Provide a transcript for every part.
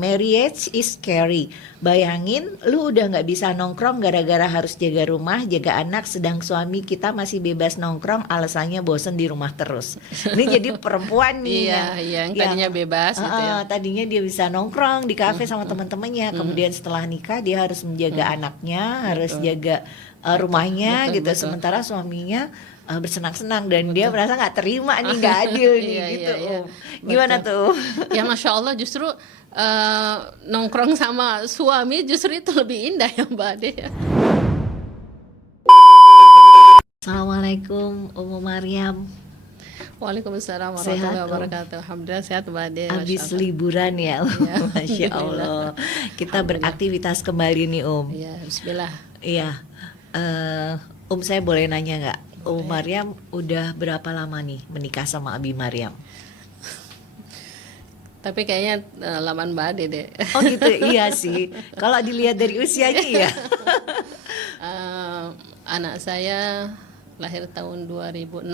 Marriage is scary. Bayangin, lu udah nggak bisa nongkrong gara-gara harus jaga rumah, jaga anak, sedang suami kita masih bebas nongkrong, alasannya bosen di rumah terus. Ini jadi perempuan nih yang tadinya bebas gitu ya. Tadinya dia bisa nongkrong di kafe sama teman-temannya, kemudian setelah nikah dia harus menjaga anaknya, harus jaga rumahnya gitu. Sementara suaminya bersenang-senang dan dia merasa nggak terima nih, nggak adil nih gitu. Gimana tuh? Ya Masya Allah, justru nongkrong sama suami justru itu lebih indah ya Mbak Ade. Assalamualaikum Umu Maryam. Waalaikumsalam warahmatullahi wabarakatuh. Alhamdulillah sehat Mbak Ade. Habis liburan ya, Masya Allah. Kita beraktivitas kembali nih Iya, bismillah. Iya, saya boleh nanya nggak? Maryam udah berapa lama nih menikah sama Abi Maryam? Tapi kayaknya laman Mbak Ade deh. Oh gitu, iya sih. Kalau dilihat dari usianya ya. Anak saya lahir tahun 2006.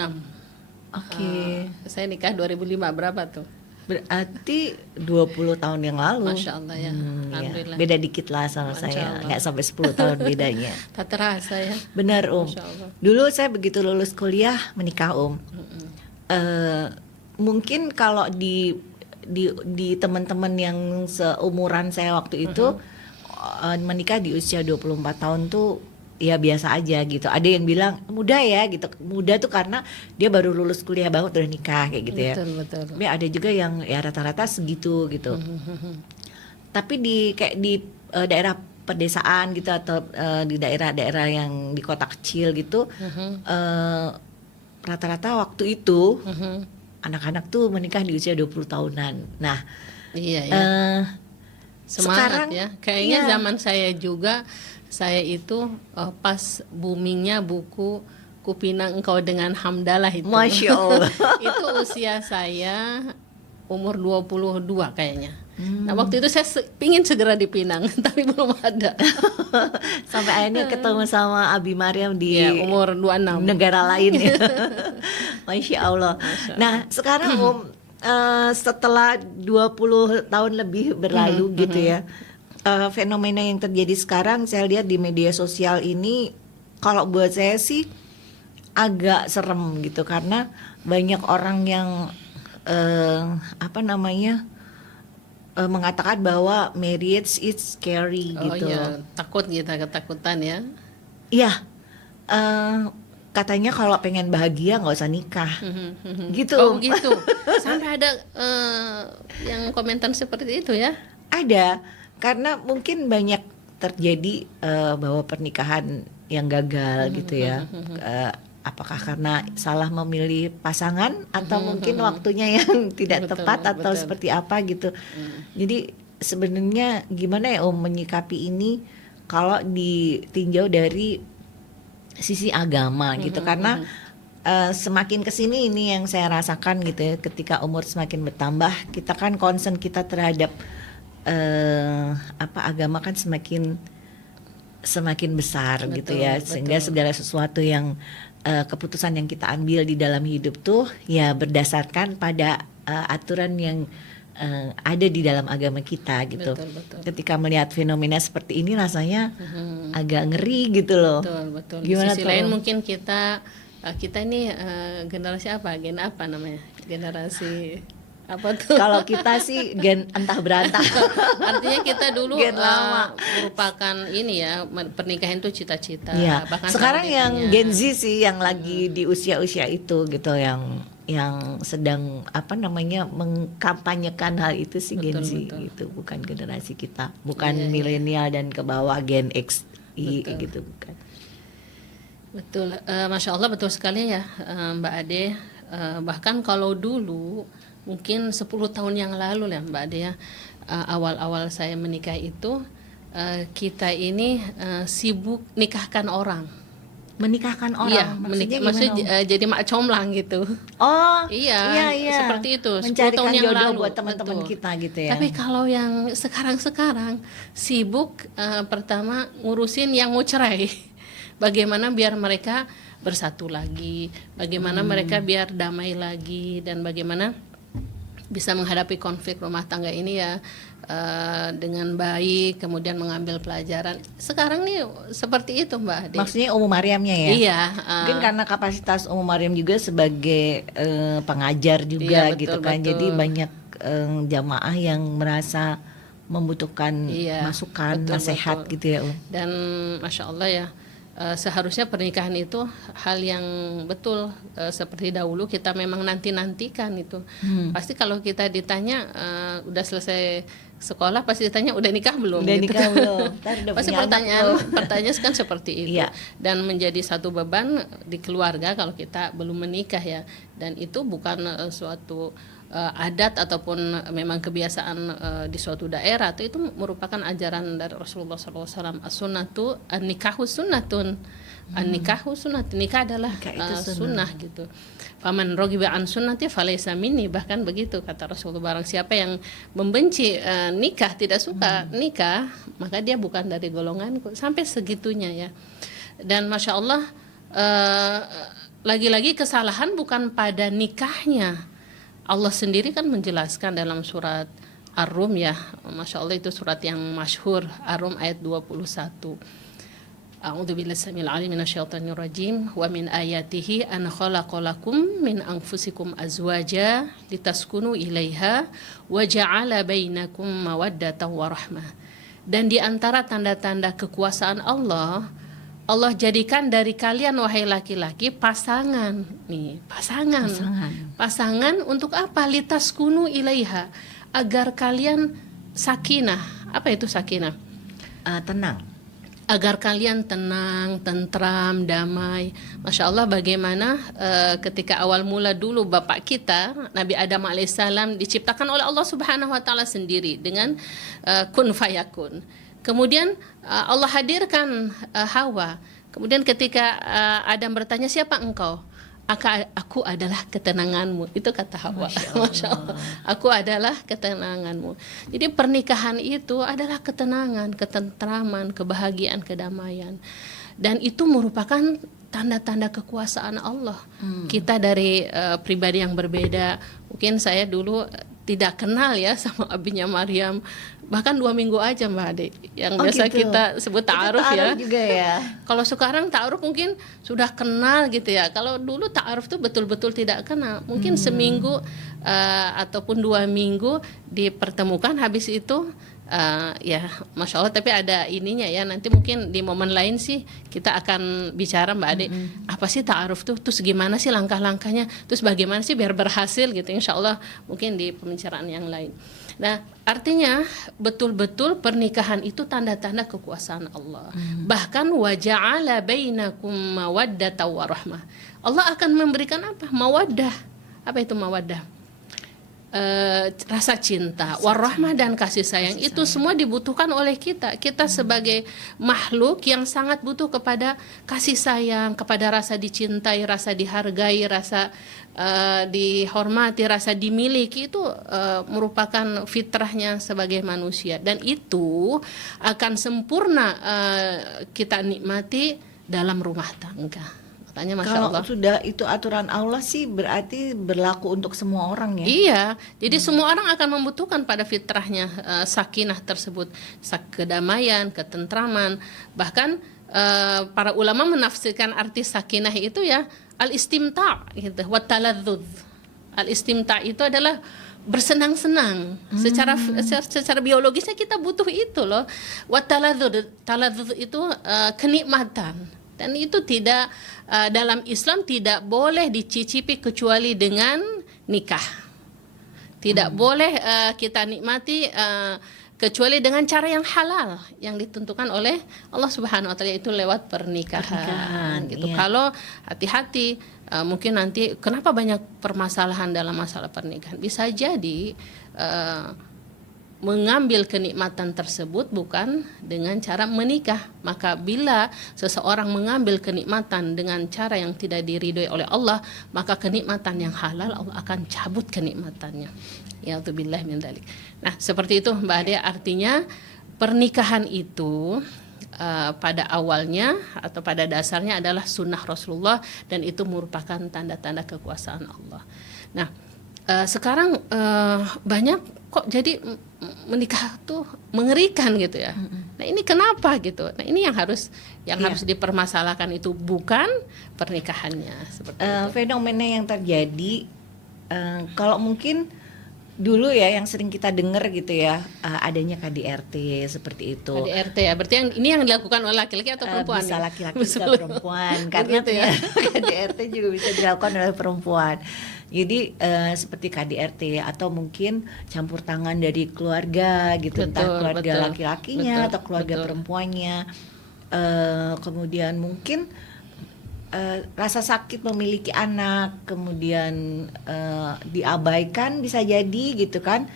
Oke. Saya nikah 2005, berapa tuh? Berarti 20 tahun yang lalu. Masya Allah ya, Alhamdulillah. Ya. Beda dikit lah sama saya, nggak sampai 10 tahun bedanya. Tak terasa ya. Benar Dulu saya begitu lulus kuliah menikah mungkin kalau di teman-teman yang seumuran saya waktu itu menikah di usia 24 tahun tuh ya biasa aja gitu. Ada yang bilang muda ya gitu. Muda tuh karena dia baru lulus kuliah banget udah nikah kayak gitu ya. Betul. Tapi ada juga yang ya rata-rata segitu gitu. Tapi di daerah pedesaan gitu atau di daerah-daerah yang di kota kecil gitu rata-rata waktu itu anak-anak tuh menikah di usia 20 tahunan. Nah, iya. Semangat sekarang, ya. Kayaknya zaman saya juga, saya itu pas boomingnya buku Kupinang Engkau dengan Hamdalah itu. Masya Allah. Itu usia saya umur 22 kayaknya. Nah waktu itu saya pingin segera dipinang, tapi belum ada. Sampai akhirnya ketemu sama Abi Maryam di umur 26. Negara lain ya. Masya Allah. Nah sekarang setelah 20 tahun lebih berlalu gitu ya, fenomena yang terjadi sekarang saya lihat di media sosial ini, kalau buat saya sih agak serem gitu, karena banyak orang yang mengatakan bahwa marriage is scary gitu. Iya, takut gitu, ketakutan ya. Iya, katanya kalau pengen bahagia nggak usah nikah, gitu. Oh gitu. Sampai ada yang komentar seperti itu ya? Ada, karena mungkin banyak terjadi bahwa pernikahan yang gagal gitu ya. Apakah karena salah memilih pasangan atau mungkin waktunya yang tidak tepat atau seperti apa gitu. Jadi sebenarnya gimana ya menyikapi ini kalau ditinjau dari sisi agama gitu, karena semakin kesini ini yang saya rasakan gitu ya, ketika umur semakin bertambah kita kan concern kita terhadap agama kan semakin besar gitu ya, sehingga segala sesuatu yang keputusan yang kita ambil di dalam hidup tuh ya berdasarkan pada aturan yang ada di dalam agama kita gitu. Betul. Ketika melihat fenomena seperti ini rasanya agak ngeri gitu loh. Betul. Gimana di sisi lain mungkin kita ini generasi apa? Gen apa namanya? Generasi apa tuh? Kalau kita sih gen entah berantah. Artinya kita dulu gen lama merupakan ini ya, pernikahan itu cita-cita. Ya. Bahkan sekarang yang Gen Z sih yang lagi di usia-usia itu gitu, yang sedang mengkampanyekan hal itu sih Gen Z gitu, bukan generasi kita, bukan milenial dan ke bawah Gen X gitu bukan. Betul, Masya Allah betul sekali ya Mbak Ade. Bahkan kalau dulu mungkin 10 tahun yang lalu ya Mbak Ade ya, awal-awal saya menikah itu kita ini sibuk nikahkan orang. Menikahkan orang? Iya, maksudnya jadi mak comblang gitu. Oh iya. Seperti itu. 10 tahun yang jodoh lalu buat teman-teman kita gitu ya. Tapi kalau yang sekarang sibuk pertama ngurusin yang mau cerai. Bagaimana biar mereka bersatu lagi, bagaimana mereka biar damai lagi, dan bagaimana bisa menghadapi konflik rumah tangga ini ya dengan baik, kemudian mengambil pelajaran. Sekarang nih seperti itu Mbak Ade. Maksudnya Ummu Maryamnya ya? Iya. Mungkin karena kapasitas Ummu Maryam juga sebagai pengajar juga Iya, betul, gitu kan. betul. Jadi banyak jamaah yang merasa membutuhkan Iya, masukan, betul, nasihat betul. gitu ya. Dan Masya Allah ya, seharusnya pernikahan itu hal yang betul, seperti dahulu kita memang nanti-nantikan itu. Pasti kalau kita ditanya udah selesai sekolah, pasti ditanya udah nikah belum? Udah gitu. nikah belum? Ntar udah Pasti punya anak belum? pertanyaan kan seperti itu. Iya. Dan menjadi satu beban di keluarga kalau kita belum menikah ya. Dan itu bukan suatu adat ataupun memang kebiasaan di suatu daerah. Itu merupakan ajaran dari Rasulullah SAW. As-sunnatu an-nikahu sunnatun. An-nikahu sunnat. Nikah adalah Nikah itu sunnah gitu. Faman rogiba an sunnati falaysa minni, bahkan begitu kata Rasulullah. Barang siapa yang membenci nikah, tidak suka nikah, maka dia bukan dari golonganku. Sampai segitunya ya. Dan Masya Allah, lagi-lagi kesalahan bukan pada nikahnya. Allah sendiri kan menjelaskan dalam surat Ar-Rum ya. Masya Allah itu surat yang masyhur, Ar-Rum ayat 21. A'udzubillahi samil alim minasyaitonir rajim wa min ayatihi an khalaqalakum min anfusikum azwaja litaskunu ilaiha wa ja'ala bainakum mawaddatan wa rahmah. Dan di antara tanda-tanda kekuasaan Allah, Allah jadikan dari kalian wahai laki-laki pasangan. Nih, pasangan untuk apa? Litaskunu ilaiha, agar kalian sakinah. Apa itu sakinah? Tenang. Agar kalian tenang, tentram, damai. Masya Allah bagaimana ketika awal mula dulu bapak kita Nabi Adam alaihissalam diciptakan oleh Allah Subhanahu Wa Taala sendiri dengan kun fayakun. Kemudian Allah hadirkan Hawa. Kemudian ketika Adam bertanya, siapa engkau? Aku adalah ketenanganmu. Itu kata Hawa. Masya Allah. Aku adalah ketenanganmu. Jadi pernikahan itu adalah ketenangan, ketentraman, kebahagiaan, kedamaian. Dan itu merupakan tanda-tanda kekuasaan Allah. Kita dari pribadi yang berbeda. Mungkin saya dulu tidak kenal ya sama abinya Maryam, bahkan 2 minggu aja Mbak Ade, yang biasa gitu. kita sebut ta'aruf ya. Juga ya. Kalau sekarang ta'aruf mungkin sudah kenal gitu ya. Kalau dulu ta'aruf tuh betul-betul tidak kenal. Mungkin seminggu ataupun 2 minggu dipertemukan, habis itu ya Masya Allah. Tapi ada ininya ya, nanti mungkin di momen lain sih kita akan bicara Mbak Ade, apa sih ta'aruf tuh, terus gimana sih langkah-langkahnya, terus bagaimana sih biar berhasil gitu, Insya Allah mungkin di pembicaraan yang lain. Nah, artinya betul-betul pernikahan itu tanda-tanda kekuasaan Allah. Bahkan wa ja'ala bainakum mawaddatan wa rahmah. Allah akan memberikan apa? Mawaddah. Apa itu mawaddah? Rasa cinta, warahmah dan kasih sayang. Itu semua dibutuhkan oleh kita. Kita sebagai makhluk yang sangat butuh kepada kasih sayang, kepada rasa dicintai, rasa dihargai, rasa dihormati, rasa dimiliki. Itu merupakan fitrahnya sebagai manusia, dan itu akan sempurna kita nikmati dalam rumah tangga. Masya Kalau Allah. sudah itu aturan Allah sih berarti berlaku untuk semua orang ya. Iya, jadi semua orang akan membutuhkan pada fitrahnya sakinah tersebut, kedamaian, ketentraman. Bahkan para ulama menafsirkan arti sakinah itu ya al-istimta' gitu, wa taladzuz. Al-istimta' itu adalah bersenang-senang. Secara biologisnya kita butuh itu loh. Wa taladzuz itu kenikmatan. Dan itu tidak dalam Islam tidak boleh dicicipi kecuali dengan nikah. Tidak boleh kita nikmati kecuali dengan cara yang halal yang ditentukan oleh Allah Subhanahu Wa Taala, itu lewat pernikahan gitu. Iya. Kalau hati-hati mungkin nanti kenapa banyak permasalahan dalam masalah pernikahan? Bisa jadi mengambil kenikmatan tersebut bukan dengan cara menikah. Maka bila seseorang mengambil kenikmatan dengan cara yang tidak diridhoi oleh Allah, maka kenikmatan yang halal Allah akan cabut kenikmatannya. Ya billah min dzalik. Nah, seperti itu Mbak Ade, artinya pernikahan itu pada awalnya atau pada dasarnya adalah sunnah Rasulullah, dan itu merupakan tanda-tanda kekuasaan Allah. Nah, Sekarang banyak kok jadi menikah tuh mengerikan gitu ya. Nah ini kenapa gitu? Nah ini yang harus harus dipermasalahkan itu bukan pernikahannya seperti itu. Fenomena yang terjadi, kalau mungkin dulu ya yang sering kita dengar gitu ya, adanya KDRT seperti itu. KDRT ya, berarti ini yang dilakukan oleh laki-laki atau perempuan? Bisa ya? laki-laki bisa perempuan, karena Begitu ya. KDRT juga bisa dilakukan oleh perempuan. Jadi seperti KDRT atau mungkin campur tangan dari keluarga gitu, entah Betul, keluarga betul, laki-lakinya betul, atau keluarga betul. perempuannya. Kemudian mungkin rasa sakit memiliki anak, kemudian diabaikan bisa jadi gitu kan.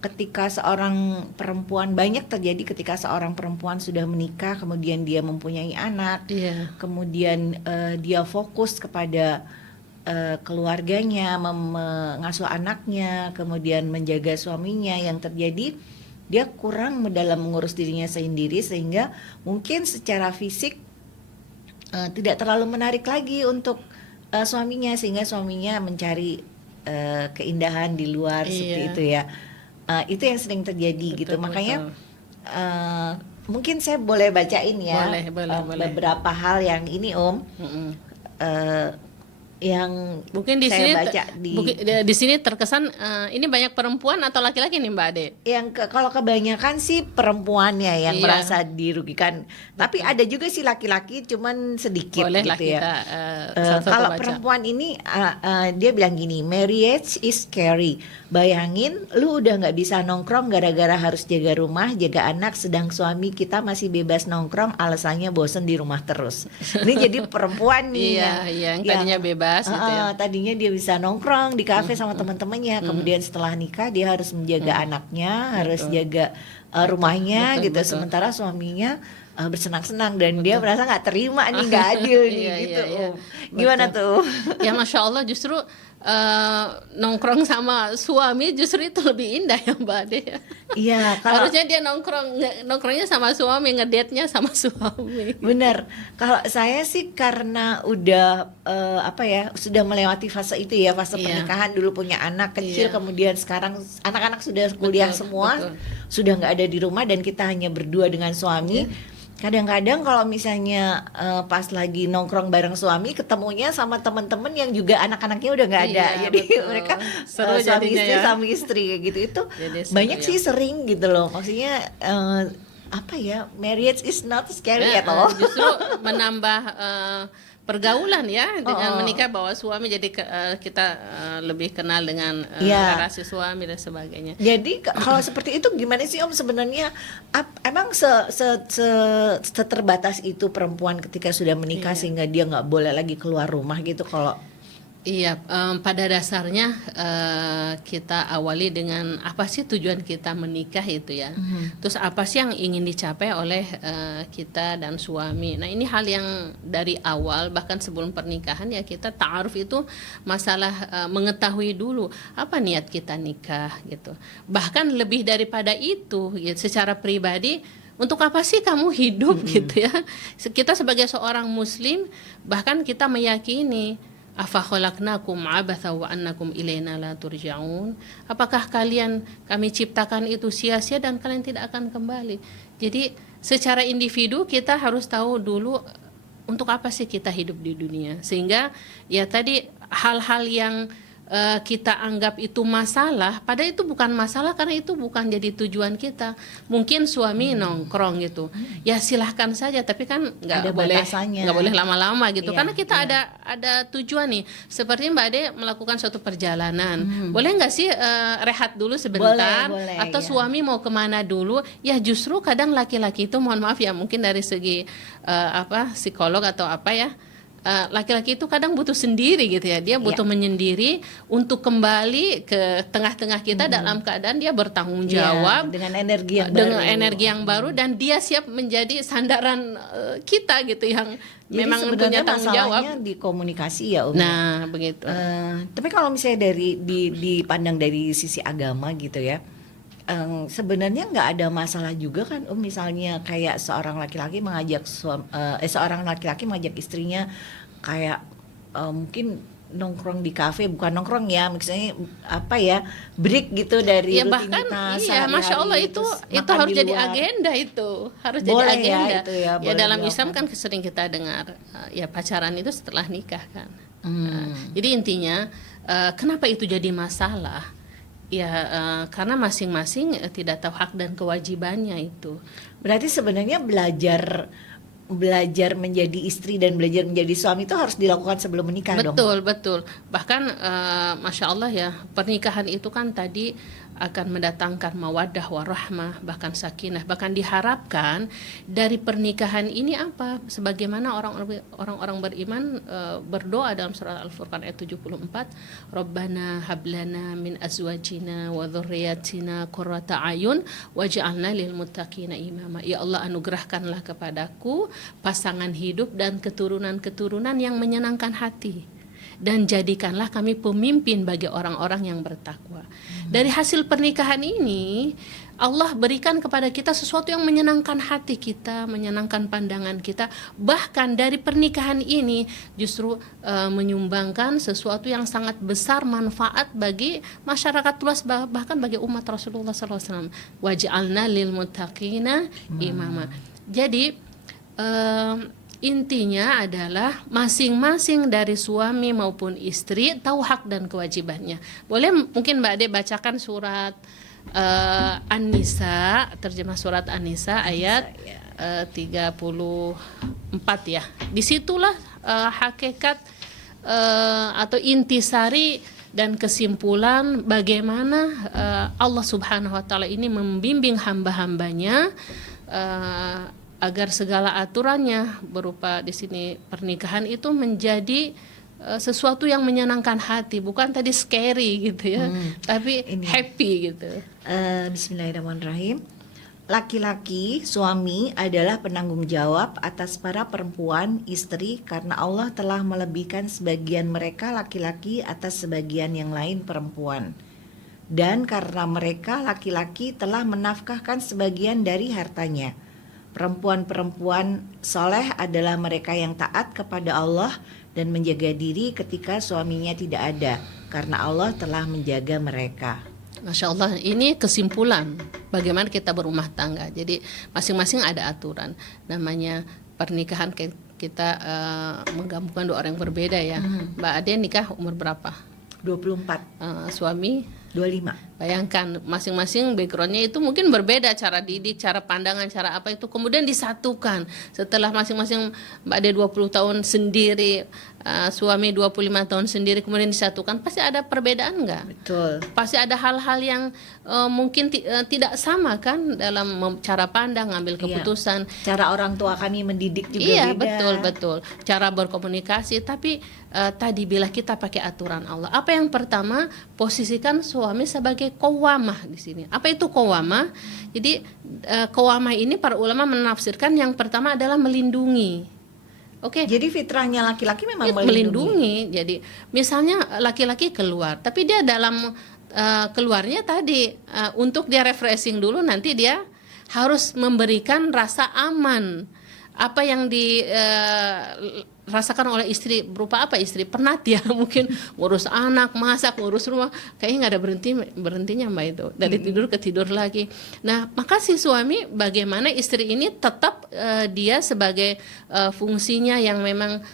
Ketika seorang perempuan, banyak terjadi ketika seorang perempuan sudah menikah, kemudian dia mempunyai anak, Iya. kemudian dia fokus kepada keluarganya, mengasuh anaknya, kemudian menjaga suaminya. Yang terjadi dia kurang dalam mengurus dirinya sendiri, sehingga mungkin secara fisik tidak terlalu menarik lagi untuk suaminya, sehingga suaminya mencari keindahan di luar seperti Iya. itu ya. Itu yang sering terjadi gitu. Betul, Makanya betul. mungkin saya boleh bacain ya Boleh. beberapa hal yang ini Mm-mm. uh, yang Mungkin di saya sini baca di sini terkesan ini banyak perempuan atau laki-laki nih Mbak Ade? yang kalau kebanyakan sih perempuannya yang Iya. merasa dirugikan, tapi ada juga sih laki-laki, cuman sedikit Bolehlah gitu ya. kita satu-satu Kalau baca. perempuan ini dia bilang gini, marriage is scary. Bayangin lu udah nggak bisa nongkrong gara-gara harus jaga rumah, jaga anak, sedang suami kita masih bebas nongkrong, alasannya bosen di rumah terus. Ini jadi perempuan nih Iya, yang tadinya bebas gitu ya. tadinya dia bisa nongkrong di kafe sama teman-temannya, kemudian setelah nikah dia harus menjaga anaknya, harus jaga rumahnya Betul, gitu. betul. Sementara suaminya bersenang-senang, dan dia merasa nggak terima nih, nggak adil nih Iya, gitu. iya. Gimana tuh? Ya Masya Allah, justru nongkrong sama suami justru itu lebih indah ya Mbak Ade. Iya, kalau Harusnya dia nongkrongnya sama suami, ngedate-nya sama suami. bener, kalau saya sih karena udah sudah melewati fase itu ya, fase Iya. pernikahan, dulu punya anak kecil, Iya. kemudian sekarang anak-anak sudah kuliah Betul, semua, betul. sudah nggak ada di rumah dan kita hanya berdua dengan suami. Kadang-kadang kalau misalnya pas lagi nongkrong bareng suami, ketemunya sama teman-teman yang juga anak-anaknya udah nggak ada, Iya, jadi betul. mereka Seru suami jadinya istri ya. suami istri kayak gitu. Itu Jadi seru banyak ya. sih, sering gitu loh, maksudnya marriage is not scary at Eh, all. Justru menambah pergaulan ya dengan Oh. menikah, bahwa suami jadi kita lebih kenal dengan Iya. relasi suami dan sebagainya. Jadi kalau seperti itu gimana sih Om sebenarnya? Emang seterbatas itu perempuan ketika sudah menikah sehingga dia nggak boleh lagi keluar rumah gitu? Kalau Iya, pada dasarnya kita awali dengan apa sih tujuan kita menikah itu ya. Terus apa sih yang ingin dicapai oleh kita dan suami. Nah ini hal yang dari awal, bahkan sebelum pernikahan ya, kita ta'aruf itu masalah mengetahui dulu apa niat kita nikah gitu. Bahkan lebih daripada itu gitu, secara pribadi, untuk apa sih kamu hidup gitu ya. Kita sebagai seorang muslim, bahkan kita meyakini afa khalaqnakum abatha wa annakum ilaina la turja'un. Apakah kami ciptakan itu sia-sia dan kalian tidak akan kembali. Jadi secara individu kita harus tahu dulu untuk apa sih kita hidup di dunia. Sehingga ya tadi hal-hal yang kita anggap itu masalah, padahal itu bukan masalah karena itu bukan jadi tujuan kita. Mungkin suami nongkrong gitu, ya silahkan saja, tapi kan Ada batasannya. nggak boleh lama-lama gitu, Iya, karena kita ada tujuan nih. Seperti Mbak Ade melakukan suatu perjalanan, boleh nggak sih rehat dulu sebentar, Boleh, atau ya. suami mau kemana dulu? Ya justru kadang laki-laki itu, mohon maaf ya, mungkin dari segi psikolog atau apa ya. Laki-laki itu kadang butuh sendiri gitu ya, dia butuh menyendiri untuk kembali ke tengah-tengah kita dalam keadaan dia bertanggung jawab dengan energi yang dengan baru. energi yang baru, dan dia siap menjadi sandaran kita gitu, yang Jadi memang punya sebenarnya tanggung jawab. masalahnya di komunikasi ya Om. Nah begitu. Tapi kalau misalnya dipandang dari sisi agama gitu ya, sebenarnya nggak ada masalah juga kan Om, misalnya kayak seorang laki-laki mengajak istrinya kayak mungkin nongkrong di kafe, bukan nongkrong ya, maksudnya apa ya, break gitu dari Ya bahkan rutinitas iya, masya Allah sehari-hari, itu terus itu makan harus di jadi luar. agenda itu harus jadi Boleh ya agenda. itu ya, Ya boleh dalam Islam dilakukan. kan sering kita dengar ya pacaran itu setelah nikah kan. Hmm. Jadi intinya kenapa itu jadi masalah? Ya karena masing-masing tidak tahu hak dan kewajibannya itu. Berarti sebenarnya belajar menjadi istri dan belajar menjadi suami itu harus dilakukan sebelum menikah dong. Betul, betul. Bahkan masya Allah ya, pernikahan itu kan tadi akan mendatangkan mawaddah warahmah, bahkan sakinah. Bahkan diharapkan dari pernikahan ini apa? Sebagaimana orang-orang beriman berdoa dalam surat Al-Furqan ayat 74, Rabbana hablana min azwajina wa dzurriyyatina qurrata ayun waj'alna lil muttaqina imama. Ya Allah, anugerahkanlah kepadaku pasangan hidup dan keturunan-keturunan yang menyenangkan hati, dan jadikanlah kami pemimpin bagi orang-orang yang bertakwa. Dari hasil pernikahan ini Allah berikan kepada kita sesuatu yang menyenangkan hati kita, menyenangkan pandangan kita. Bahkan dari pernikahan ini justru menyumbangkan sesuatu yang sangat besar manfaat bagi masyarakat luas, bahkan bagi umat Rasulullah SAW. Waj'alna lil muttaqina imama. Jadi intinya adalah masing-masing dari suami maupun istri tahu hak dan kewajibannya. Boleh mungkin Mbak Ade bacakan surat An-Nisa, terjemah surat An-Nisa ayat 34 ya. Disitulah hakikat atau intisari dan kesimpulan bagaimana Allah Subhanahu wa taala ini membimbing hamba-hambanya agar segala aturannya berupa di sini pernikahan itu menjadi sesuatu yang menyenangkan hati, bukan tadi scary gitu ya, tapi happy gitu. Bismillahirrahmanirrahim. Laki-laki, suami adalah penanggung jawab atas para perempuan, istri, karena Allah telah melebihkan sebagian mereka laki-laki atas sebagian yang lain perempuan. Dan karena mereka laki-laki telah menafkahkan sebagian dari hartanya. Perempuan-perempuan soleh adalah mereka yang taat kepada Allah dan menjaga diri ketika suaminya tidak ada, karena Allah telah menjaga mereka. Masya Allah, ini kesimpulan bagaimana kita berumah tangga. Jadi masing-masing ada aturan. Namanya pernikahan kita menggabungkan dua orang yang berbeda ya. Mbak Ade nikah umur berapa? 24, Suami 25. bayangkan masing-masing backgroundnya itu mungkin berbeda, cara didik, cara pandangan, cara apa itu kemudian disatukan setelah masing-masing Mbak Ade 20 tahun sendiri, suami 25 tahun sendiri, kemudian disatukan, pasti ada perbedaan nggak? Betul. Pasti ada hal-hal yang mungkin tidak sama kan dalam cara pandang, ngambil keputusan. Cara orang tua kami mendidik juga Iya, beda. betul. Cara berkomunikasi, tapi tadi bila kita pakai aturan Allah. Apa yang pertama, posisikan suami sebagai qawwamah di sini. Apa itu qawwamah? Jadi qawwamah ini para ulama menafsirkan yang pertama adalah melindungi. Oke. Jadi fitrahnya laki-laki memang Melindungi. Jadi misalnya laki-laki keluar, tapi dia dalam keluarnya tadi untuk dia refreshing dulu, nanti dia harus memberikan rasa aman. Apa yang dirasakan oleh istri, berupa apa istri? Penat ya, mungkin ngurus anak, masak, ngurus rumah, kayaknya nggak ada berhentinya Mbak itu, dari tidur ke tidur lagi. Nah, maka si suami bagaimana istri ini tetap dia sebagai fungsinya yang memang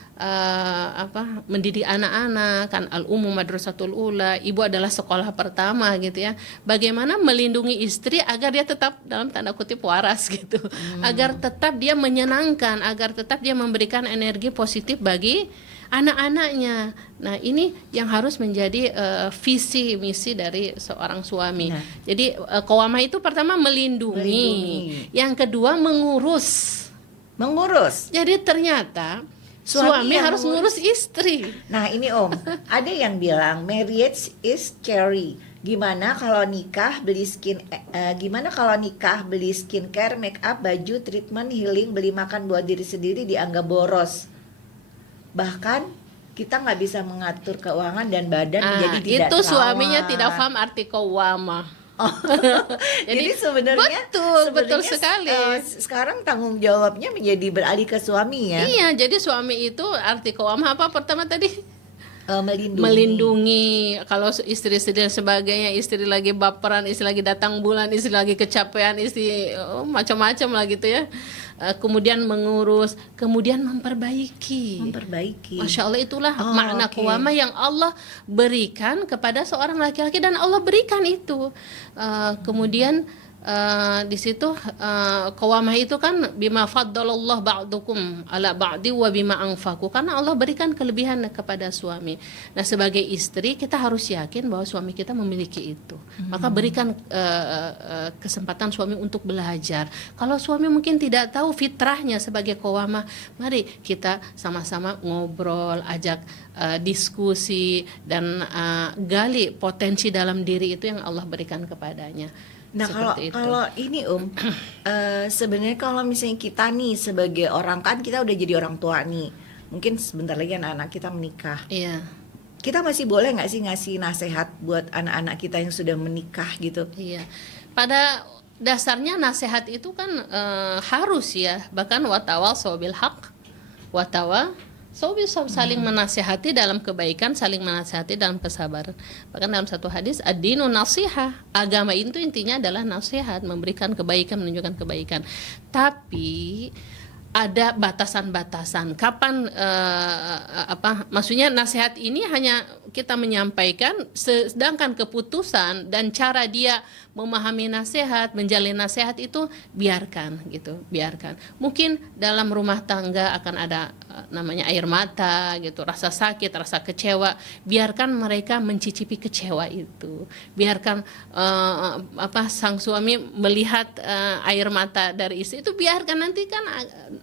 mendidik anak-anak kan, al-ummu madrasatul ula, ibu adalah sekolah pertama gitu ya. Bagaimana melindungi istri agar dia tetap dalam tanda kutip waras gitu, agar tetap dia menyenangkan, agar tetap dia memberikan energi positif bagi anak-anaknya. Nah, ini yang harus menjadi visi misi dari seorang suami. Nah. Jadi qawwamah itu pertama melindungi. Yang kedua mengurus. Jadi ternyata suami harus ngurus istri. Nah, ini Om, ada yang bilang marriage is scary. Gimana kalau nikah beli skincare, make up, baju, treatment, healing, beli makan buat diri sendiri dianggap boros. Bahkan kita nggak bisa mengatur keuangan dan badan menjadi tidak itu terawat. Suaminya tidak paham arti qawwamah. Jadi sebenarnya betul sekali. Sekarang tanggung jawabnya menjadi beralih ke suami ya. Iya, jadi suami itu arti qawwamah apa pertama tadi? melindungi. Kalau istri-istri dan sebagainya, istri lagi baperan, istri lagi datang bulan, istri lagi kecapean, istri macam-macam lah gitu ya. Kemudian mengurus, kemudian memperbaiki. Masya Allah, itulah makna qawamah yang Allah berikan kepada seorang laki-laki, dan Allah berikan itu. Kemudian di situ qawamah itu kan bima faddalallah ba'dukum ala ba'di wa bima anfaqu, karena Allah berikan kelebihan kepada suami. Nah, sebagai istri kita harus yakin bahwa suami kita memiliki itu. Maka berikan kesempatan suami untuk belajar. Kalau suami mungkin tidak tahu fitrahnya sebagai qawamah, mari kita sama-sama ngobrol, ajak diskusi, dan gali potensi dalam diri itu yang Allah berikan kepadanya. Nah, kalau ini sebenarnya kalau misalnya kita nih sebagai orang, kan kita udah jadi orang tua nih, mungkin sebentar lagi anak-anak kita menikah. Iya. Kita masih boleh nggak sih ngasih nasihat buat anak-anak kita yang sudah menikah gitu? Iya. Pada dasarnya nasihat itu kan harus ya, bahkan watawasau bil haq, saling menasihati dalam kebaikan, saling menasihati dalam kesabaran. Bahkan dalam satu hadis, ad-dinu nasihah, agama itu intinya adalah nasihat, memberikan kebaikan, menunjukkan kebaikan. Tapi ada batasan-batasan. Kapan maksudnya nasihat ini hanya kita menyampaikan, sedangkan keputusan dan cara dia memahami nasihat, menjalin nasihat itu biarkan gitu, biarkan. Mungkin dalam rumah tangga akan ada namanya air mata gitu, rasa sakit, rasa kecewa, biarkan mereka mencicipi kecewa itu. Biarkan sang suami melihat air mata dari istri itu, biarkan, nanti kan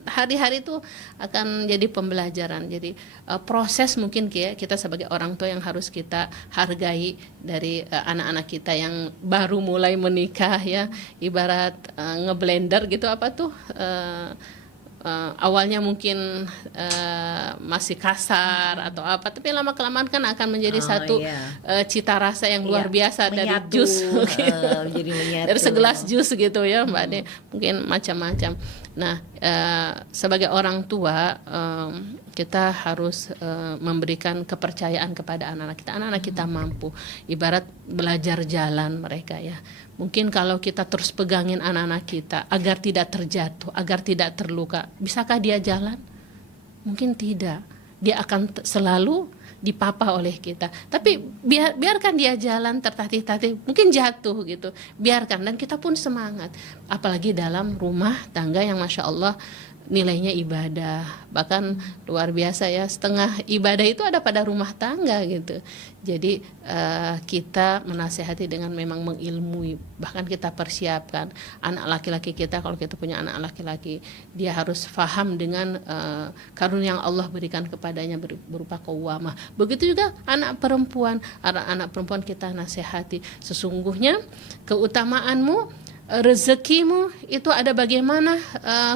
hari-hari itu akan jadi pembelajaran. Jadi proses mungkin kita sebagai orang tua yang harus kita hargai dari anak-anak kita yang baru mulai menikah ya, ibarat ngeblender gitu, apa tuh awalnya mungkin masih kasar atau apa, tapi lama kelamaan kan akan menjadi satu cita rasa yang luar biasa, menyatu, dari jus gitu. Jadi menyatu, dari segelas jus gitu ya Mbak Ade, mungkin macam-macam. Nah, sebagai orang tua kita harus memberikan kepercayaan kepada anak-anak kita mampu, ibarat belajar jalan mereka ya. Mungkin kalau kita terus pegangin anak-anak kita agar tidak terjatuh, agar tidak terluka, bisakah dia jalan? Mungkin tidak. Dia akan selalu dipapa oleh kita. Tapi biarkan dia jalan tertatih-tatih, mungkin jatuh gitu. Biarkan, dan kita pun semangat. Apalagi dalam rumah tangga yang Masya Allah nilainya ibadah, bahkan luar biasa ya, setengah ibadah itu ada pada rumah tangga gitu. Jadi kita menasehati dengan memang mengilmui, bahkan kita persiapkan anak laki-laki kita. Kalau kita punya anak laki-laki, dia harus faham dengan karunia yang Allah berikan kepadanya berupa qawamah. Begitu juga anak perempuan kita nasihati, sesungguhnya keutamaanmu, rezekimu itu ada bagaimana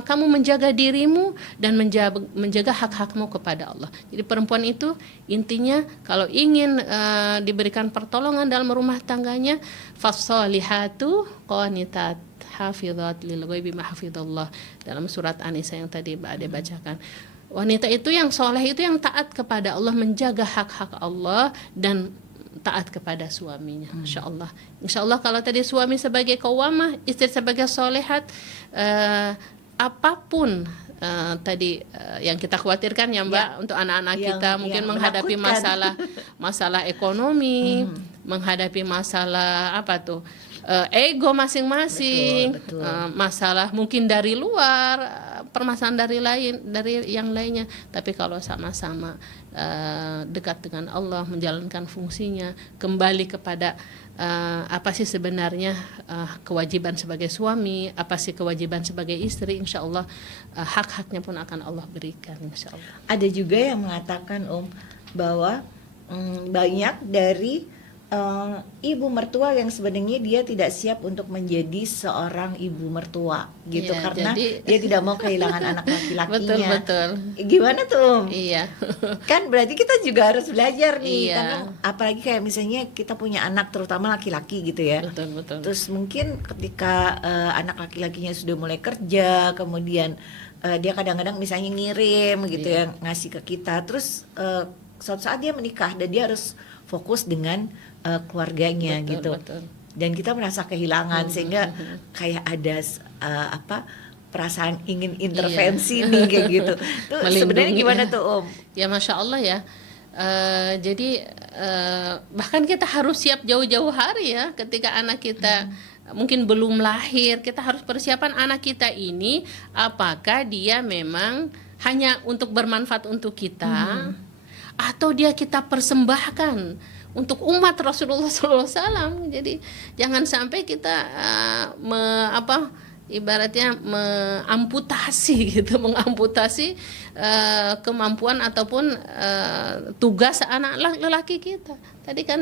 kamu menjaga dirimu dan menjaga hak-hakmu kepada Allah. Jadi perempuan itu intinya kalau ingin diberikan pertolongan dalam rumah tangganya, fassolihatu qanitat hafizat lil ghaibi ma hafizallah, dalam surat An-Nisa yang tadi Mbak Ade bacakan. Wanita itu yang soleh, itu yang taat kepada Allah, menjaga hak-hak Allah dan taat kepada suaminya. Insya Allah kalau tadi suami sebagai qawamah, istri sebagai solehat, apapun tadi yang kita khawatirkan ya Mbak, untuk anak-anak kita mungkin menghadapi masalah ekonomi, menghadapi masalah apa tuh, ego masing-masing, masalah mungkin dari luar, permasalahan dari yang lainnya. Tapi kalau sama-sama dekat dengan Allah, menjalankan fungsinya, kembali kepada apa sih sebenarnya kewajiban sebagai suami, apa sih kewajiban sebagai istri, insya Allah hak-haknya pun akan Allah berikan, insya Allah. Ada juga yang mengatakan bahwa banyak dari ibu mertua yang sebenarnya dia tidak siap untuk menjadi seorang ibu mertua gitu, karena dia tidak mau kehilangan anak laki-lakinya. Betul. Gimana tuh? Iya. Kan berarti kita juga harus belajar nih, karena apalagi kayak misalnya kita punya anak terutama laki-laki gitu ya. Betul. Terus mungkin ketika anak laki-lakinya sudah mulai kerja, kemudian dia kadang-kadang misalnya ngirim gitu ya, ngasih ke kita, terus suatu saat dia menikah dan dia harus fokus dengan keluarganya gitu. Betul. Dan kita merasa kehilangan sehingga kayak ada perasaan ingin intervensi nih kayak gitu. Tuh sebenarnya gimana tuh Om? Ya Masya Allah ya. Jadi bahkan kita harus siap jauh-jauh hari ya ketika anak kita mungkin belum lahir, kita harus persiapan anak kita ini apakah dia memang hanya untuk bermanfaat untuk kita atau dia kita persembahkan untuk umat Rasulullah SAW. Jadi jangan sampai kita ibaratnya mengamputasi gitu, mengamputasi kemampuan ataupun tugas anak lelaki kita. Tadi kan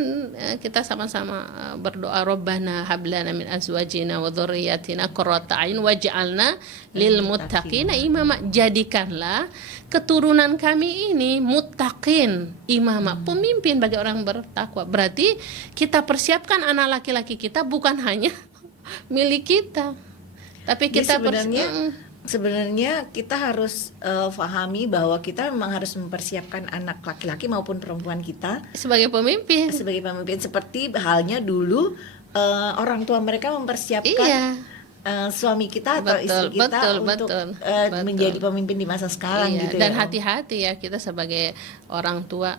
kita sama-sama berdoa, Rabbana hablana min azwajina wa dzurriyyatina qurrata a'yun waj'alna lil muttaqina imama. Jadikanlah keturunan kami ini muttaqin imama, pemimpin bagi orang bertakwa. Berarti kita persiapkan anak laki-laki kita bukan hanya milik kita, tapi kita sebenarnya kita harus pahami bahwa kita memang harus mempersiapkan anak laki-laki maupun perempuan kita sebagai pemimpin. Seperti halnya dulu orang tua mereka mempersiapkan suami kita atau istri kita untuk menjadi pemimpin di masa sekarang gitu. Dan hati-hati ya kita sebagai orang tua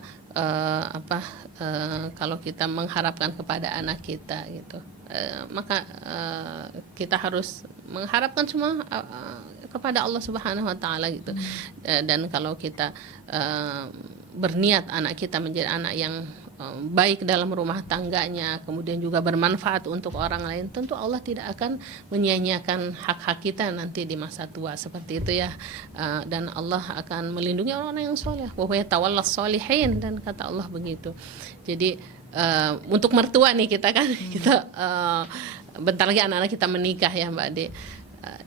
kalau kita mengharapkan kepada anak kita gitu. Maka kita harus mengharapkan semua kepada Allah Subhanahu wa taala gitu. Dan kalau kita berniat anak kita menjadi anak yang baik dalam rumah tangganya, kemudian juga bermanfaat untuk orang lain, tentu Allah tidak akan menyia-nyiakan hak-hak kita nanti di masa tua seperti itu ya. Dan Allah akan melindungi orang-orang yang soleh, wa huwa yatawallas sholihin, dan kata Allah begitu. Jadi untuk mertua nih kita kan kita bentar lagi anak-anak kita menikah ya Mbak Ade.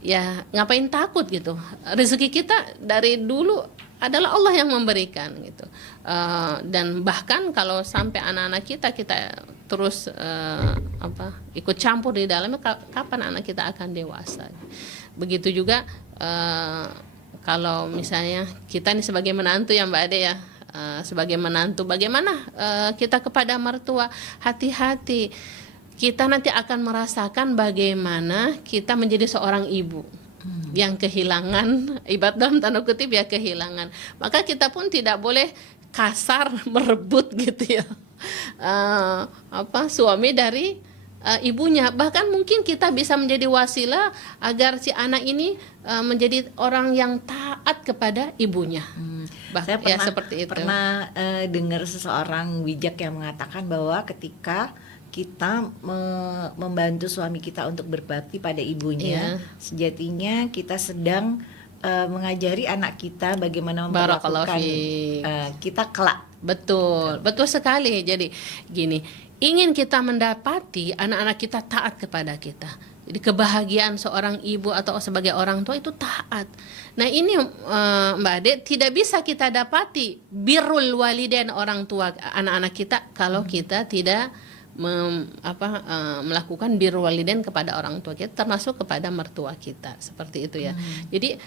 Ya ngapain takut gitu, rezeki kita dari dulu adalah Allah yang memberikan gitu. Dan bahkan kalau sampai anak-anak kita terus ikut campur di dalamnya, kapan anak kita akan dewasa. Begitu juga kalau misalnya kita nih sebagai menantu ya Mbak Ade ya, sebagai menantu bagaimana kita kepada mertua, hati-hati. Kita nanti akan merasakan bagaimana kita menjadi seorang ibu yang kehilangan, ibarat dalam tanda kutip ya kehilangan. Maka kita pun tidak boleh kasar merebut gitu ya suami dari ibunya. Bahkan mungkin kita bisa menjadi wasilah agar si anak ini menjadi orang yang taat kepada ibunya. Saya pernah dengar seseorang bijak yang mengatakan bahwa ketika kita membantu suami kita untuk berbakti pada ibunya, sejatinya kita sedang mengajari anak kita bagaimana memperlakukan kita kelak. Betul sekali. Jadi gini, ingin kita mendapati anak-anak kita taat kepada kita. Jadi kebahagiaan seorang ibu atau sebagai orang tua itu taat. Nah ini Mbak Ade, tidak bisa kita dapati birrul walidain orang tua anak-anak kita kalau kita tidak melakukan birrul walidain kepada orang tua kita, termasuk kepada mertua kita, seperti itu ya. Jadi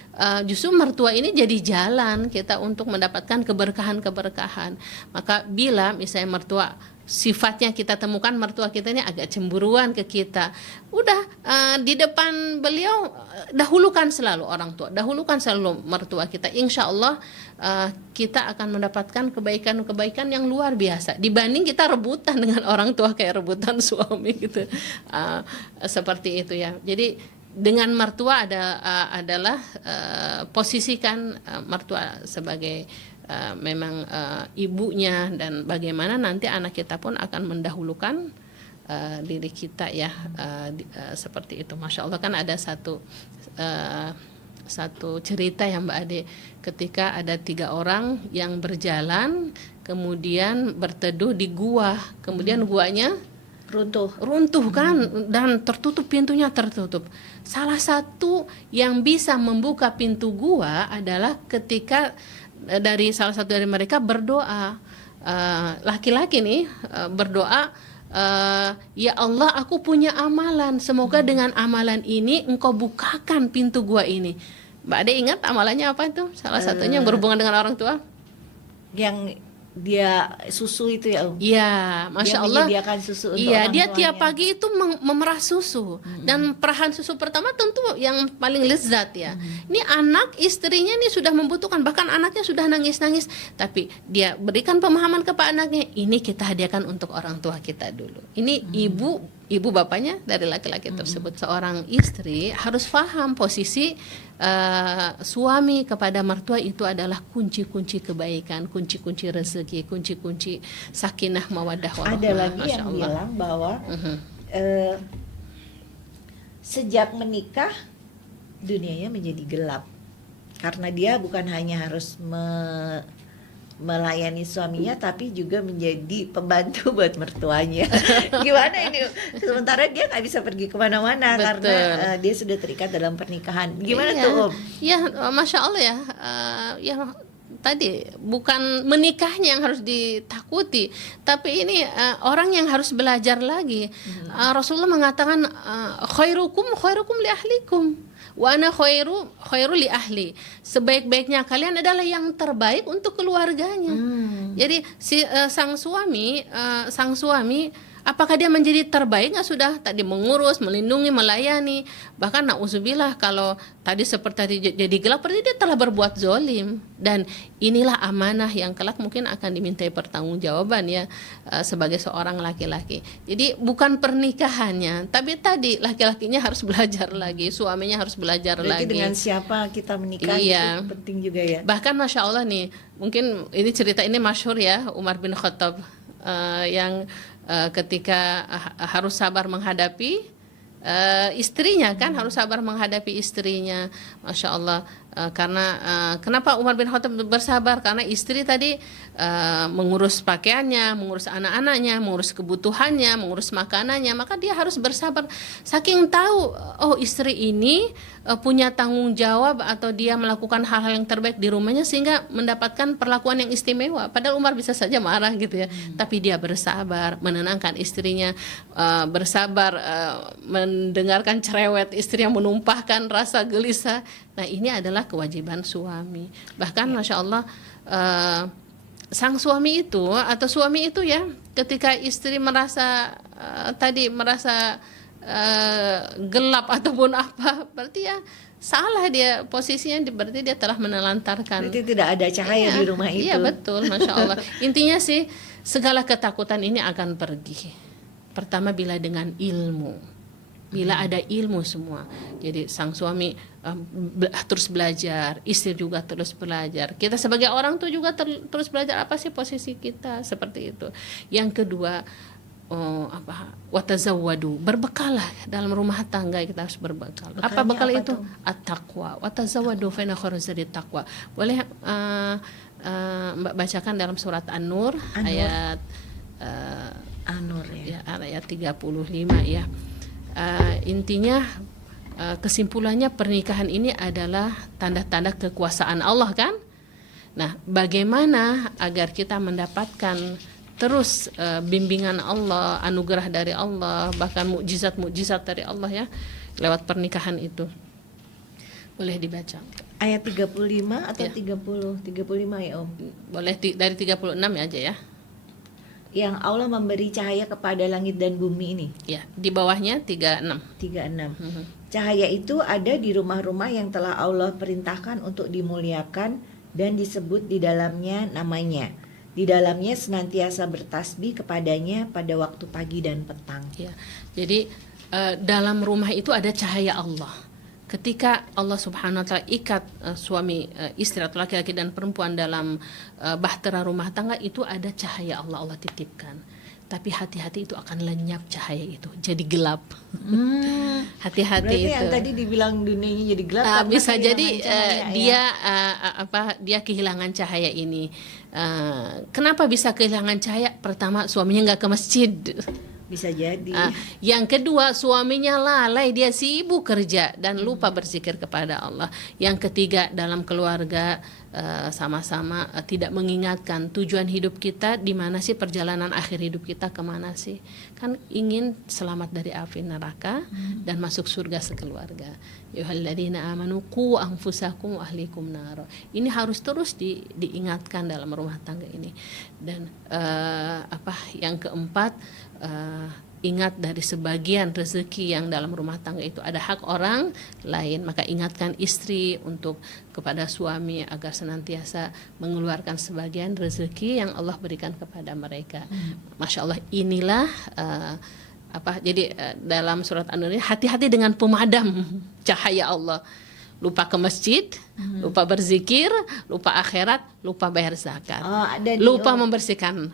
justru mertua ini jadi jalan kita untuk mendapatkan keberkahan. Maka bila misalnya mertua sifatnya kita temukan mertua kita ini agak cemburuan ke kita, udah di depan beliau dahulukan selalu orang tua, dahulukan selalu mertua kita. Insya Allah kita akan mendapatkan kebaikan-kebaikan yang luar biasa dibanding kita rebutan dengan orang tua kayak rebutan suami gitu. Seperti itu ya. Jadi dengan mertua adalah posisikan mertua sebagai memang ibunya, dan bagaimana nanti anak kita pun akan mendahulukan diri kita ya, seperti itu. Masya Allah, kan ada satu cerita ya Mbak Ade, ketika ada 3 orang yang berjalan kemudian berteduh di gua, kemudian guanya runtuh kan, dan pintunya tertutup. Salah satu yang bisa membuka pintu gua adalah ketika dari salah satu dari mereka berdoa, laki-laki nih berdoa, ya Allah, aku punya amalan, semoga dengan amalan ini engkau bukakan pintu gua ini. Mbak Ade ingat amalannya apa itu? Salah satunya yang berhubungan dengan orang tua? Yang dia susu itu ya, Om. Iya, Dia Masya Allah. menyediakan susu untuk Iya, orang dia tuanya. tiap pagi itu memerah susu. Dan perahan susu pertama tentu yang paling lezat ya. Ini anak istrinya ini sudah membutuhkan, bahkan anaknya sudah nangis-nangis, tapi dia berikan pemahaman kepada anaknya, ini kita hadiahkan untuk orang tua kita dulu. Ini ibu bapaknya dari laki-laki tersebut. Seorang istri harus paham posisi suami kepada mertua itu adalah kunci-kunci kebaikan, kunci-kunci rezeki, kunci-kunci sakinah mawaddah warahmah. Ada lagi Masya yang Allah. bilang bahwa sejak menikah dunianya menjadi gelap karena dia bukan hanya harus melayani suaminya tapi juga menjadi pembantu buat mertuanya. Gimana ini? Sementara dia nggak bisa pergi kemana-mana Betul. karena dia sudah terikat dalam pernikahan. Gimana Iya. tuh, Om? Ya, Masya Allah ya. Ya tadi bukan menikahnya yang harus ditakuti, tapi ini orang yang harus belajar lagi. Rasulullah mengatakan khairukum li ahlikum wa ana khairu li ahli. Sebaik-baiknya kalian adalah yang terbaik untuk keluarganya. Jadi si sang suami apakah dia menjadi terbaik nggak sudah tadi mengurus, melindungi, melayani. Bahkan na'udzubillah kalau tadi seperti tadi jadi gelap berarti dia telah berbuat zolim. Dan inilah amanah yang kelak mungkin akan dimintai pertanggungjawaban ya sebagai seorang laki-laki. Jadi bukan pernikahannya, tapi tadi laki-lakinya harus belajar lagi, suaminya harus belajar Berarti lagi. dengan siapa kita menikah Iya. itu penting juga ya. Bahkan Masya Allah nih, mungkin ini cerita ini masyhur ya, Umar bin Khattab yang ketika harus sabar menghadapi istrinya kan, harus sabar menghadapi istrinya. Masya Allah. Karena kenapa Umar bin Khattab bersabar? Karena istri tadi mengurus pakaiannya, mengurus anak-anaknya, mengurus kebutuhannya, mengurus makanannya, maka dia harus bersabar. Saking tahu, oh istri ini punya tanggung jawab atau dia melakukan hal-hal yang terbaik di rumahnya sehingga mendapatkan perlakuan yang istimewa. Padahal Umar bisa saja marah gitu ya, tapi dia bersabar, menenangkan istrinya, bersabar mendengarkan cerewet istri yang menumpahkan rasa gelisah. Nah ini adalah kewajiban suami. Bahkan Masya Allah sang suami itu atau suami itu ya ketika istri merasa gelap ataupun apa, berarti ya salah dia posisinya, berarti dia telah menelantarkan. Berarti tidak ada cahaya di rumah itu. Iya betul, Masya Allah. Intinya sih segala ketakutan ini akan pergi. Pertama bila dengan ilmu. Bila ada ilmu semua. Jadi sang suami terus belajar, istri juga terus belajar. Kita sebagai orang tuh juga terus belajar apa sih posisi kita, seperti itu. Yang kedua, watazawwadu, berbekalah dalam rumah tangga, kita harus berbekal. Apa bekal itu? At-taqwa. Watazawwadu fa inna khairaz zadi taqwa. Boleh Mbak bacakan dalam surat An-Nur ayat An-Nur ya. Ayat 35 ya. Intinya kesimpulannya pernikahan ini adalah tanda-tanda kekuasaan Allah kan. Nah, bagaimana agar kita mendapatkan terus bimbingan Allah, anugerah dari Allah, bahkan mukjizat-mukjizat dari Allah ya lewat pernikahan itu. Boleh dibaca. Ayat 35 atau Ya. 35 ya, Om. Boleh dari 36 ya aja ya. Yang Allah memberi cahaya kepada langit dan bumi ini. Ya, di bawahnya 36. 36. Cahaya itu ada di rumah-rumah yang telah Allah perintahkan untuk dimuliakan dan disebut di dalamnya namanya. Di dalamnya senantiasa bertasbih kepadanya pada waktu pagi dan petang. Ya. Jadi dalam rumah itu ada cahaya Allah. Ketika Allah Subhanahu wa taala ikat suami istri atau laki-laki dan perempuan dalam bahtera rumah tangga, itu ada cahaya Allah titipkan. Tapi hati-hati itu akan lenyap cahaya itu, jadi gelap. Hati-hati Berarti itu. yang tadi dibilang dunianya jadi gelap karena Bisa jadi kehilangan cahaya, dia ya? dia kehilangan cahaya ini. Kenapa bisa kehilangan cahaya? Pertama, suaminya nggak ke masjid. Bisa jadi. Yang kedua, suaminya lalai, dia sibuk kerja dan lupa berzikir kepada Allah. Yang ketiga, dalam keluarga sama-sama tidak mengingatkan tujuan hidup kita, di mana sih perjalanan akhir hidup kita, kemana sih? Kan ingin selamat dari api neraka dan masuk surga sekeluarga. Yuhalladzina amanu qu anfusakum wa ahlikum nar. Ini harus terus diingatkan dalam rumah tangga ini. Dan yang keempat, ingat dari sebagian rezeki yang dalam rumah tangga itu ada hak orang lain, maka ingatkan istri untuk kepada suami agar senantiasa mengeluarkan sebagian rezeki yang Allah berikan kepada mereka. Masya Allah, inilah jadi dalam surat An-Nur ini, hati-hati dengan pemadam cahaya Allah. Lupa ke masjid, lupa berzikir, lupa akhirat, lupa bayar zakat, lupa membersihkan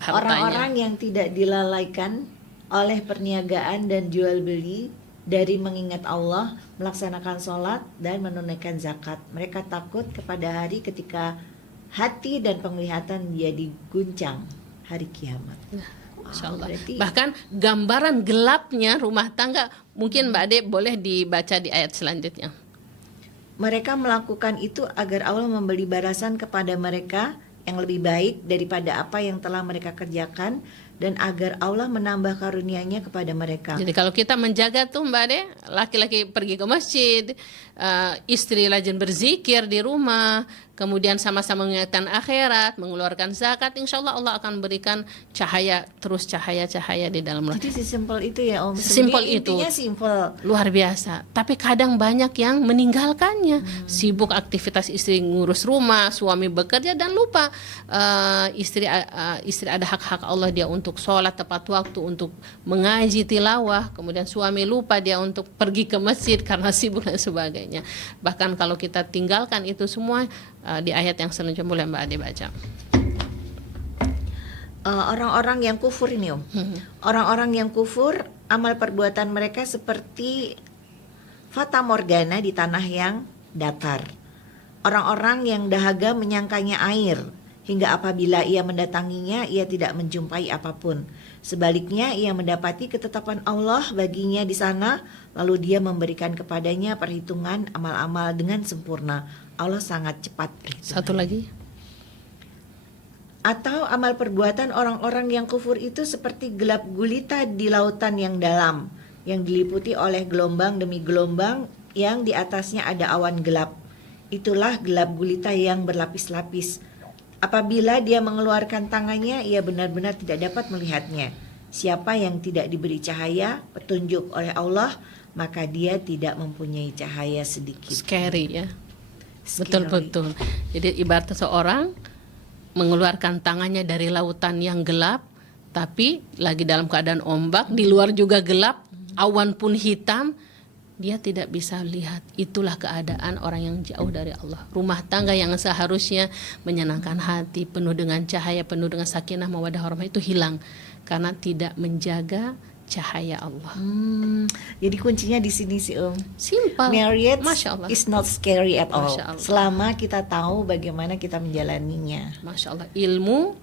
hartanya. Orang-orang yang tidak dilalaikan oleh perniagaan dan jual beli dari mengingat Allah, melaksanakan sholat dan menunaikan zakat. Mereka takut kepada hari ketika hati dan penglihatan menjadi guncang hari kiamat. Masya Allah. Bahkan gambaran gelapnya rumah tangga, mungkin Mbak Ade boleh dibaca di ayat selanjutnya. Mereka melakukan itu agar Allah memberi balasan kepada mereka yang lebih baik daripada apa yang telah mereka kerjakan, dan agar Allah menambah karunia-Nya kepada mereka. Jadi kalau kita menjaga tuh Mbak Ade, laki-laki pergi ke masjid, istri rajin berzikir di rumah, kemudian sama-sama mengingatkan akhirat, mengeluarkan zakat, insya Allah Allah akan berikan cahaya di dalam rumah. Jadi sesimpel itu ya Om. Simpel itu. Intinya simpel. Luar biasa. Tapi kadang banyak yang meninggalkannya. Sibuk aktivitas, istri ngurus rumah, suami bekerja dan lupa istri ada hak-hak Allah, dia untuk sholat tepat waktu, untuk mengaji tilawah, kemudian suami lupa dia untuk pergi ke masjid karena sibuk dan sebagainya. Bahkan kalau kita tinggalkan itu semua, di ayat yang selanjutnya boleh Mbak Ade baca. Orang-orang yang kufur ini Om. Orang-orang yang kufur, amal perbuatan mereka seperti fata morgana di tanah yang datar. Orang-orang yang dahaga menyangkanya air, hingga apabila ia mendatanginya, ia tidak menjumpai apapun. Sebaliknya, ia mendapati ketetapan Allah baginya di sana, lalu dia memberikan kepadanya perhitungan amal-amal dengan sempurna. Allah sangat cepat perhitungan. Satu lagi. Atau amal perbuatan orang-orang yang kufur itu seperti gelap gulita di lautan yang dalam, yang diliputi oleh gelombang demi gelombang, yang di atasnya ada awan gelap. Itulah gelap gulita yang berlapis-lapis. Apabila dia mengeluarkan tangannya, ia benar-benar tidak dapat melihatnya. Siapa yang tidak diberi cahaya petunjuk oleh Allah, maka dia tidak mempunyai cahaya sedikit. Scary ya. Betul-betul. Jadi ibarat seorang mengeluarkan tangannya dari lautan yang gelap, tapi lagi dalam keadaan ombak, di luar juga gelap, awan pun hitam, dia tidak bisa lihat. Itulah keadaan orang yang jauh dari Allah. Rumah tangga yang seharusnya menyenangkan hati, penuh dengan cahaya, penuh dengan sakinah, mawaddah, warahmah, itu hilang karena tidak menjaga cahaya Allah. Jadi kuncinya di sini sih Om. Simple. Marriage Masya Allah. is not scary at all. Masya Allah. Selama kita tahu bagaimana kita menjalaninya. Masya Allah. Ilmu,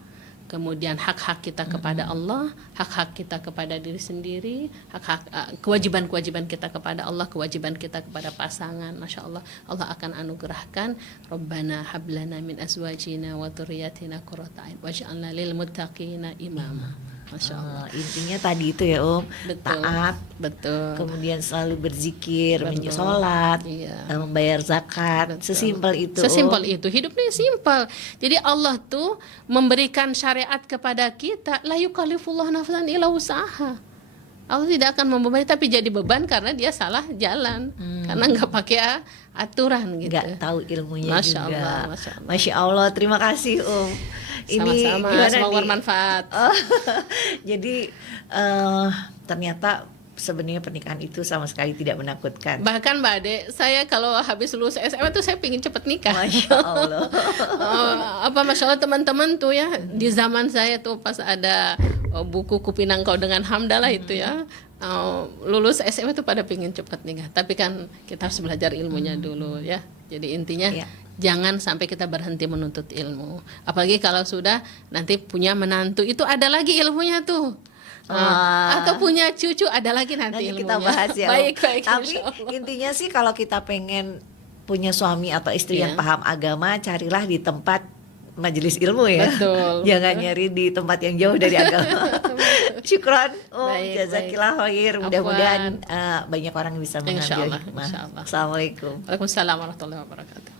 kemudian hak-hak kita kepada Allah, hak-hak kita kepada diri sendiri, hak-hak kewajiban-kewajiban kita kepada Allah, kewajiban kita kepada pasangan. Masya Allah, Allah akan anugerahkan. Rabbana hablana min azwajina wa dzurriyyatina qurrata a'yun waj'alna lil muttaqina imama. Masya Allah. Intinya tadi itu ya Om. Betul. Taat, betul. kemudian selalu berzikir, Betul. sholat, Iya. membayar zakat. Betul. Sesimpel itu. Sesimpel Om. itu. Hidupnya simpel. Jadi Allah tuh memberikan syariat kepada kita, la yukallifullahu nafsan illa usaha. Allah tidak akan membebani, tapi jadi beban karena dia salah jalan, karena nggak pakai aturan gitu. Nggak tahu ilmunya Masya juga. Allah, Masya Allah. Masya Allah, terima kasih Om. Sama-sama, gimana semoga nih? bermanfaat. Jadi ternyata sebenarnya pernikahan itu sama sekali tidak menakutkan. Bahkan Mbak Ade, saya kalau habis lulus SMA tuh saya pingin cepet nikah. Masya Allah. Masya Allah, teman-teman tuh ya, di zaman saya tuh pas ada buku Kupinang Kau dengan Hamdalah itu ya, lulus SMA tuh pada pingin cepet nikah. Tapi kan kita harus belajar ilmunya dulu ya. Jadi intinya jangan sampai kita berhenti menuntut ilmu. Apalagi kalau sudah nanti punya menantu, itu ada lagi ilmunya tuh. Atau punya cucu, ada lagi nanti Nanti kita ilmunya. bahas ya. Baik, Tapi insya Allah. intinya sih kalau kita pengen punya suami atau istri yang Iya. paham agama, carilah di tempat majelis ilmu ya. Betul. Jangan nyari di tempat yang jauh dari agama. Syukron. Baik, Jazakillah khair. Afwan. Mudah-mudahan banyak orang yang bisa mengambil Insya Allah, hikmah. insya Allah. Assalamualaikum. Waalaikumsalam warahmatullahi wabarakatuh.